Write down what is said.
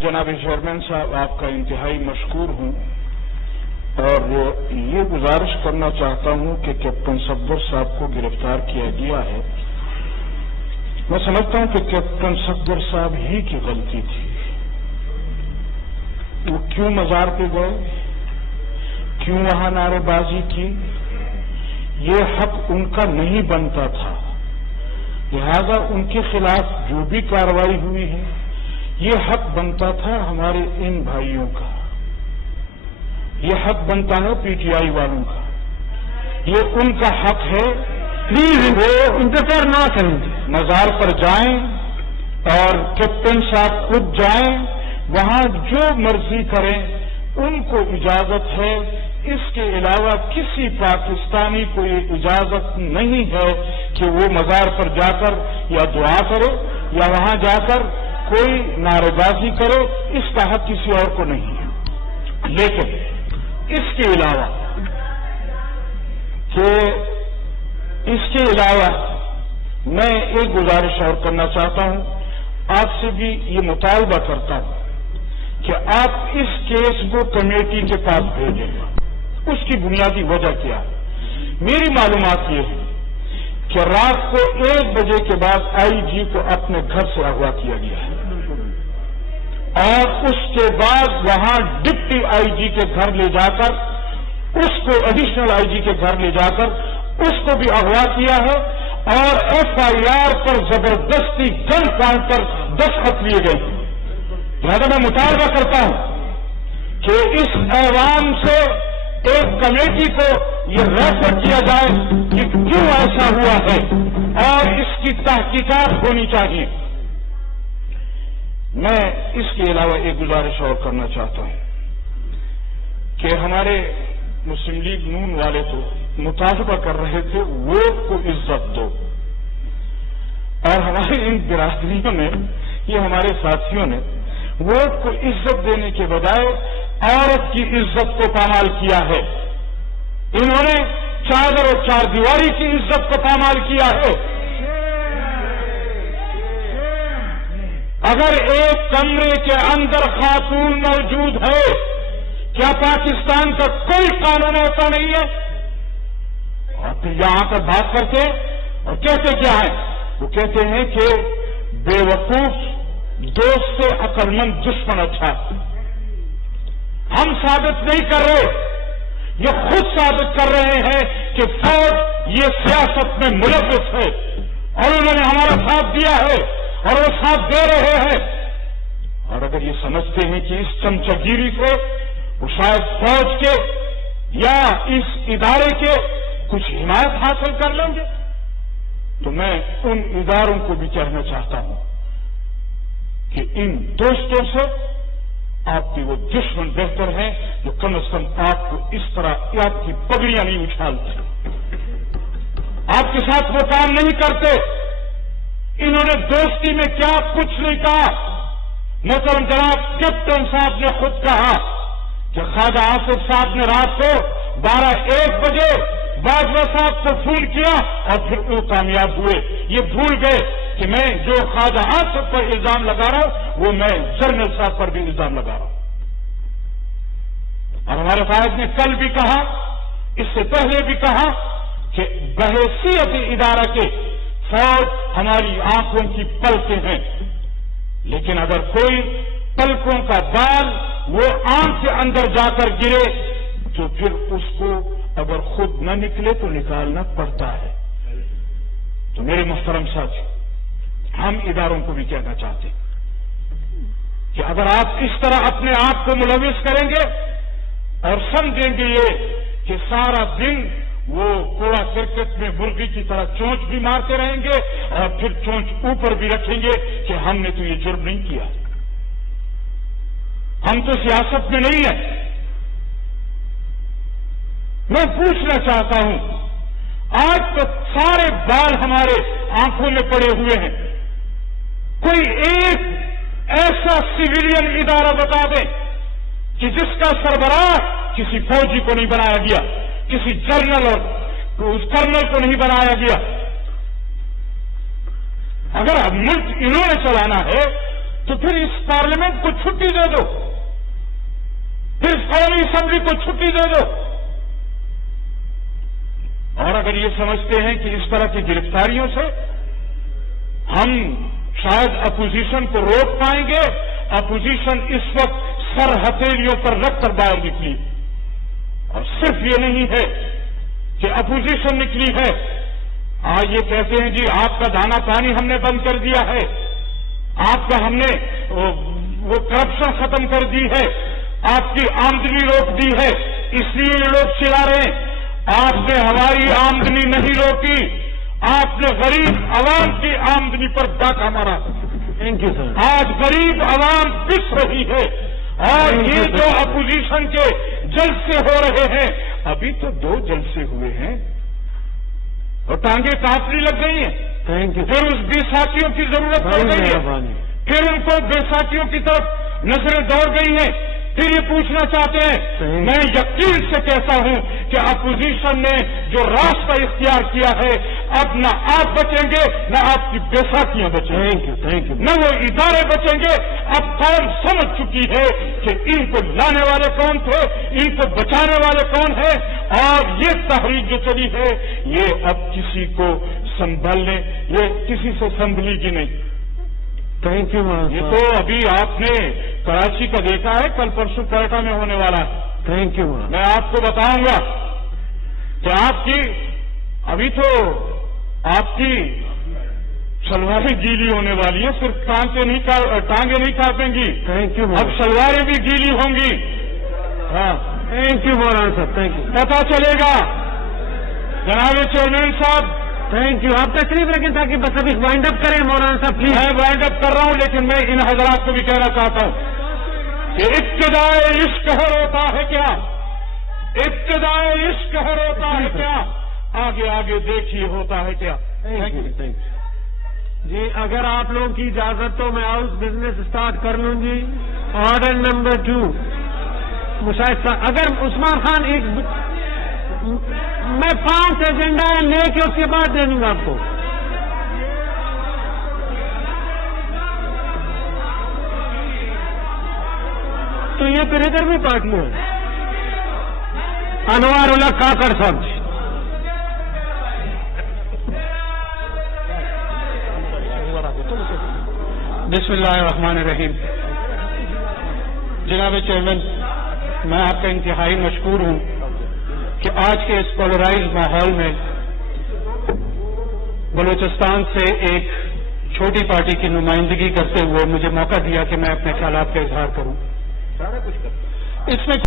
जनाब चेयरमैन साहब, आपका इंतहाई मशकूर हूं और ये गुजारिश करना चाहता हूं कि कैप्टन सफदर साहब को गिरफ्तार किया गया है। मैं समझता हूं कि कैप्टन सफदर साहब ही की गलती थी। वो क्यों मजार पे गए, क्यों वहां नारेबाजी की, ये हक उनका नहीं बनता था। लिहाजा उनके खिलाफ जो भी कार्रवाई हुई है, ये हक बनता था हमारे इन भाइयों का, ये हक बनता है पीटीआई वालों का, ये उनका हक है। प्लीज वो इंतजार ना करेंगे, मजार पर जाएं और कैप्टन साहब खुद जाएं, वहां जो मर्जी करें, उनको इजाजत है। इसके अलावा किसी पाकिस्तानी को ये इजाजत नहीं है कि वो मजार पर जाकर या दुआ करे या वहां जाकर कोई नारेबाजी करे। इसका हक किसी और को नहीं है। लेकिन इसके अलावा मैं एक गुजारिश और करना चाहता हूं, आपसे भी ये मुतालबा करता हूं कि आप इस केस को कमेटी के पास भेजें। उसकी बुनियादी वजह क्या है? मेरी मालूमात ये है कि रात को 1 बजे के बाद आईजी को अपने घर से अगवा किया गया है और उसके बाद वहां डिप्टी आईजी के घर ले जाकर, उसको एडिशनल आईजी के घर ले जाकर उसको भी अगवा किया है और एफआईआर पर जबरदस्ती गन पॉइंट पर दस्तखत लिए गए। लिहाजा मैं मुतालबा करता हूं कि इस ऐवान से एक कमेटी को ये रेफर किया जाए कि क्यों ऐसा हुआ है और इसकी तहकीकात होनी चाहिए। मैं इसके अलावा एक गुजारिश और करना चाहता हूं कि हमारे मुस्लिम लीग नून वाले तो मुतालबा कर रहे थे वोट को इज्जत दो, और हमारे इन बिरादरियों ने, ये हमारे साथियों ने वोट को इज्जत देने के बजाय औरत की इज्जत को पामाल किया है। इन्होंने चादर और चारदीवारी की इज्जत को पामाल किया है। अगर एक कमरे के अंदर खातून मौजूद है, क्या पाकिस्तान का कोई कानून ऐसा नहीं है? और फिर यहां पर बात करते और कहते क्या है? वो कहते हैं कि बेवकूफ दोस्त से अक्लमंद दुश्मन अच्छा। हम साबित नहीं कर रहे, ये खुद साबित कर रहे हैं कि फौज ये सियासत में मुलव्विस है और उन्होंने हमारा साथ दिया है और वो साथ दे रहे हैं। और अगर ये समझते हैं कि इस चमचागिरी से वो शायद फौज के या इस इदारे के कुछ हिमायत हासिल कर लेंगे, तो मैं उन इदारों को भी कहना चाहता हूं कि इन दोस्तों से आपकी वो दुश्मन बेहतर हैं जो कम से कम आपको इस तरह आपकी पगड़ियां नहीं उछालते, आपके साथ वो काम नहीं करते। इन्होंने दोस्ती में क्या कुछ नहीं कहा। मोहतरम जनाब कैप्टन साहब ने खुद कहा कि ख्वाजा आसिफ साहब ने रात को 12-1 बजे बाजवा साहब को फोन किया और फिर वो कामयाब हुए। ये भूल गए कि मैं जो ख्वाजा आसिफ पर इल्जाम लगा रहा हूं वो मैं जनरल साहब पर भी इल्जाम लगा रहा हूं। और हमारे कायद ने कल भी कहा, इससे पहले भी कहा कि बहैसियत इदारा के फौज हमारी आंखों की पलकें हैं, लेकिन अगर कोई पलकों का बाल वो आंख के अंदर जाकर गिरे तो फिर उसको अगर खुद न निकले तो निकालना पड़ता है। तो मेरे मुहतरम साथी, हम इदारों को भी कहना चाहते हैं कि अगर आप इस तरह अपने आप को मुलविस करेंगे और समझेंगे ये कि सारा दिन वो कोड़ा क्रिकेट में मुर्गी की तरह चोंच भी मारते रहेंगे और फिर चोंच ऊपर भी रखेंगे कि हमने तो ये जुर्म नहीं किया, हम तो सियासत में नहीं है। मैं पूछना चाहता हूं, आज तो सारे बाल हमारे आंखों में पड़े हुए हैं। कोई एक ऐसा सिविलियन इदारा बता दे कि जिसका सरबराह किसी फौजी को नहीं बनाया गया, किसी जनरल और उस कर्नल को नहीं बनाया गया। अगर मुल्क इन्होंने चलाना है تو پھر اس پارلیمنٹ کو چھٹی دے دو، پھر اس قومی اسمبلی کو چھٹی دے دو۔ اور اگر یہ سمجھتے ہیں کہ اس طرح کی گرفتاریوں سے ہم شاید اپوزیشن کو روک پائیں گے، اپوزیشن اس وقت سر ہتھیلیوں پر رکھ کر باہر نکلی۔ اور صرف یہ نہیں ہے کہ اپوزیشن نکلی ہے، آج یہ کہتے ہیں جی آپ کا دانا پانی ہم نے بند کر دیا ہے، آپ کا ہم نے وہ کرپشن ختم کر دی ہے، آپ کی آمدنی روک دی ہے، اس لیے یہ لوگ چلا رہے ہیں۔ آپ نے ہماری آمدنی نہیں روکی، آپ نے غریب عوام کی آمدنی پر ڈاکہ مارا۔ Thank you sir. آج غریب عوام پس رہی ہے، اور یہ جو اپوزیشن کے جلسے ہو رہے ہیں، ابھی تو 2 جلسے ہوئے ہیں اور ٹانگیں کانپنے لگ گئی ہیں۔ Thank you. پھر اس بیساکھیوں کی ضرورت پڑ گئی ہے، پھر ان کو بیساکھیوں کی طرف نظریں دوڑ گئی ہیں۔ پھر یہ پوچھنا چاہتے ہیں، میں یقین سے کہتا ہوں کہ اپوزیشن نے جو راستہ اختیار کیا ہے، اب نہ آپ بچیں گے نہ آپ کی بیساکھیاں بچیں گے، تھینک یو۔ نہ وہ ادارے بچیں گے۔ اب قوم سمجھ چکی ہے کہ ان کو لانے والے کون تھے، ان کو بچانے والے کون ہیں، اور یہ تحریک جو چلی ہے یہ اب کسی کو سنبھالنے، یہ کسی سے سنبھلی گی نہیں۔ Thank you. یہ تو ابھی آپ نے کراچی کا دیکھا ہے، کل پرسوں کوئٹہ میں ہونے والا ہے۔ Thank you. میں آپ کو بتاؤں گا کہ آپ کی ابھی تو آپ کی شلواریں گیلی ہونے والی ہیں، صرف ٹانگیں نہیں کاپیں گی، تھینک یو۔ اب شلواریں بھی گیلی ہوں گی۔ ہاں، تھینک یو مولانا صاحب، تھینک یو۔ پتا چلے گا۔ جناب چیئرمین صاحب، تھینک یو۔ آپ تشریف رکھیں تاکہ بس ابھی وائنڈ اپ کریں مولانا صاحب پلیز۔ میں وائنڈ اپ کر رہا ہوں، لیکن میں ان حضرات کو بھی کہنا چاہتا ہوں کہ ابتدائے عشق ہوتا ہے کیا، ابتدائے عشق ہوتا ہے کیا، آگے آگے دیکھیے ہوتا ہے کیا۔ Thank you. جی اگر آپ لوگوں کی اجازت تو میں ہاؤس بزنس اسٹارٹ کر لوں گی۔ آرڈر نمبر 2 مشاہد صاحب، اگر عثمان خان میں 5 ایجنڈا لے کے اس کے بعد دے دوں گا آپ کو۔ تو یہ پھر ادھر بھی پارٹی ہے۔ انوار اللہ کاکڑ صاحب جی۔ بسم اللہ الرحمن الرحیم۔ جناب چیئرمین، میں آپ کا انتہائی مشکور ہوں کہ آج کے اس پولرائز ماحول میں بلوچستان سے ایک چھوٹی پارٹی کی نمائندگی کرتے ہوئے مجھے موقع دیا کہ میں اپنے خیالات کا اظہار کروں۔ اس میں